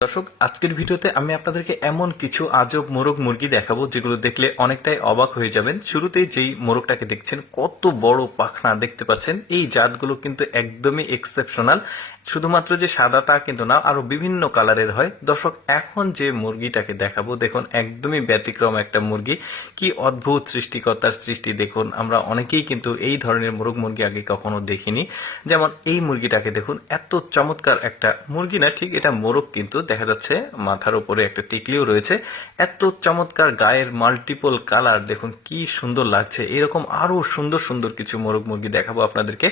দর্শক, আজকের ভিডিওতে আমি আপনাদেরকে এমন কিছু আজব মোরগ মুরগি দেখাবো যেগুলো দেখলে অনেকটাই অবাক হয়ে যাবেন। শুরুতেই যেই মোরগটাকে দেখছেন, কত বড় পাখনা দেখতে পাচ্ছেন। এই জাতগুলো কিন্তু একদমই এক্সেপশনাল। শুধুমাত্র যে সাদা তা কিন্তু না, আরো বিভিন্ন কালারের হয়। দর্শক, এখন যে মুরগিটাকে দেখাবো দেখুন, একদমই ব্যতিক্রম একটা মুরগি। কি অদ্ভুত সৃষ্টিকর্তার সৃষ্টি দেখুন। আমরা অনেকেই কিন্তু এই ধরনের মোরগ মুরগি আগে কখনো দেখিনি। যেমন এই মুরগিটাকে দেখুন, এত চমৎকার একটা মুরগি না, ঠিক এটা মোরগ কিন্তু দেখা যাচ্ছে মাথার উপরে একটা টিকলিও রয়েছে। এত চমৎকার গায়ের মাল্টিপল কালার দেখুন, কি সুন্দর লাগছে। এরকম আরো সুন্দর সুন্দর কিছু মোরগ মুরগি দেখাবো আপনাদেরকে।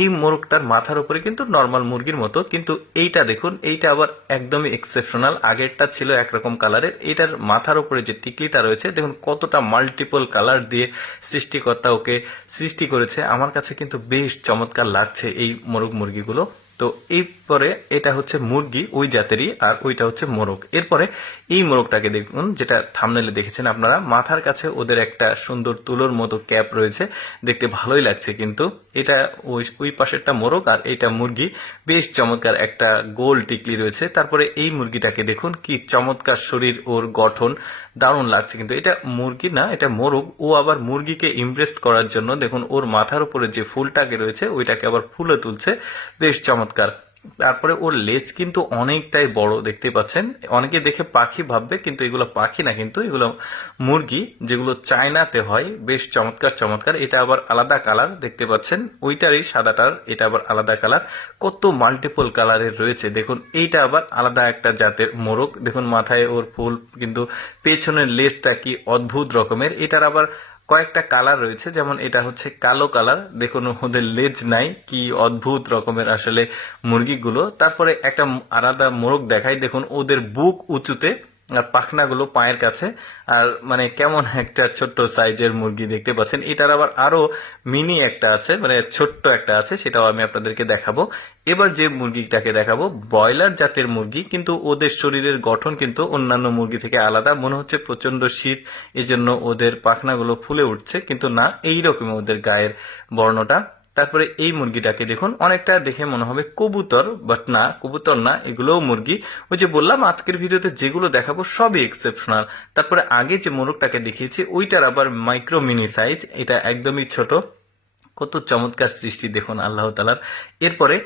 এই মোরগটার মাথার উপরে কিন্তু নর্মাল মুরগির মতো, কিন্তু এইটা দেখুন, এইটা আবার একদমই এক্সেপশনাল। আগেরটা ছিল একরকম কালারের, এটার মাথার উপরে যে টিকলিটা রয়েছে দেখুন কতটা মাল্টিপল কালার দিয়ে সৃষ্টিকর্তা ওকে সৃষ্টি করেছে। আমার কাছে কিন্তু বেশ চমৎকার লাগছে এই মোরগ মুরগিগুলো। তো এরপরে এটা হচ্ছে মুরগি ওই জাতেরই, আর ওইটা হচ্ছে মোরগ। এরপরে এই মোরগটাকে দেখুন, যেটা থাম্বনেলে দেখেছেন আপনারা, মাথার কাছে ওদের একটা সুন্দর তুলোর মতো ক্যাপ রয়েছে, দেখতে ভালোই লাগছে। কিন্তু এটা ওই পাশেরটা মোরগ আর এটা মুরগি। বেশ চমৎকার একটা গোল টিকলি রয়েছে। তারপরে এই মুরগিটাকে দেখুন, কি চমৎকার শরীর, ওর গঠন দারুণ লাগছে। কিন্তু এটা মুরগি না, এটা মোরগ। ও আবার মুরগিকে ইমপ্রেস করার জন্য দেখুন ওর মাথার উপরে যে ফুলটাকে রয়েছে ওইটাকে আবার ফুলে তুলছে, বেশ চমৎকার। তারপরে ওর লেজ কিন্তু অনেকটাই বড় দেখতে পাচ্ছেন। অনেকে দেখে পাখি ভাববে, কিন্তু এগুলো পাখি না, কিন্তু এগুলো মুরগি, যেগুলো চায়নাতে হয়। বেশ চমৎকার চমৎকার। এটা আবার আলাদা কালার দেখতে পাচ্ছেন, ওইটারই সাদাটার এটা আবার আলাদা কালার। কত মাল্টিপল কালারের রয়েছে দেখুন। এইটা আবার আলাদা একটা জাতের মোরগ দেখুন, মাথায় ওর ফুল, কিন্তু পেছনের লেজটা কি অদ্ভুত রকমের। এটার আবার কয়েকটা কালার রয়েছে, যেমন এটা হচ্ছে কালো কালার। দেখুন ওদের লেজ নাই, কি অদ্ভুত রকমের আসলে মুরগিগুলো। তারপরে একটা আলাদা মোরগ দেখাই, দেখুন ওদের বুক উঁচুতে আর পাখনাগুলো পায়ের কাছে। আর মানে কেমন একটা ছোট্ট সাইজের মুরগি দেখতে পাচ্ছেন। এটার আবার আরো মিনি একটা আছে, মানে ছোট্ট একটা আছে, সেটাও আমি আপনাদেরকে দেখাবো। এবার যে মুরগিটাকে দেখাবো, ব্রয়লার জাতের মুরগি, কিন্তু ওদের শরীরের গঠন কিন্তু অন্যান্য মুরগি থেকে আলাদা। মনে হচ্ছে প্রচন্ড শীত, এজন্য ওদের পাখনাগুলো ফুলে উঠছে, কিন্তু না, এইরকম ওদের গায়ের বর্ণটা। তারপরে এই মুরগিটাকে দেখুন, অনেকটা দেখে মনে হবে কবুতর, বাট না, কবুতর না, এগুলোও মুরগি। ওই যে বললাম, আজকের ভিডিওতে যেগুলো দেখাবো সবই এক্সেপশনাল। তারপরে আগে যে মোরগটাকে দেখিয়েছি ওইটার আবার মাইক্রো মিনি সাইজ, এটা একদমই ছোট। কত চমৎকার সৃষ্টি দেখুন আল্লাহ তাআলার। এরপরে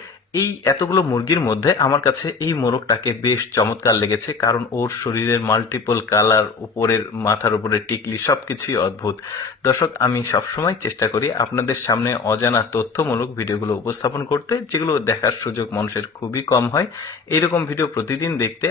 এই এতগুলো মুরগির মধ্যে আমার কাছে এই মোরগটাকে বেশ চমৎকার লেগেছে, কারণ ওর শরীরের মাল্টিপল কালার, উপরের মাথার উপরে টিকলি, সবকিছুই অদ্ভুত। দর্শক, আমি সবসময় চেষ্টা করি আপনাদের সামনে অজানা তথ্যমূলক ভিডিওগুলো উপস্থাপন করতে, যেগুলো দেখার সুযোগ মানুষের খুবই কম হয়। এইরকম ভিডিও প্রতিদিন দেখতে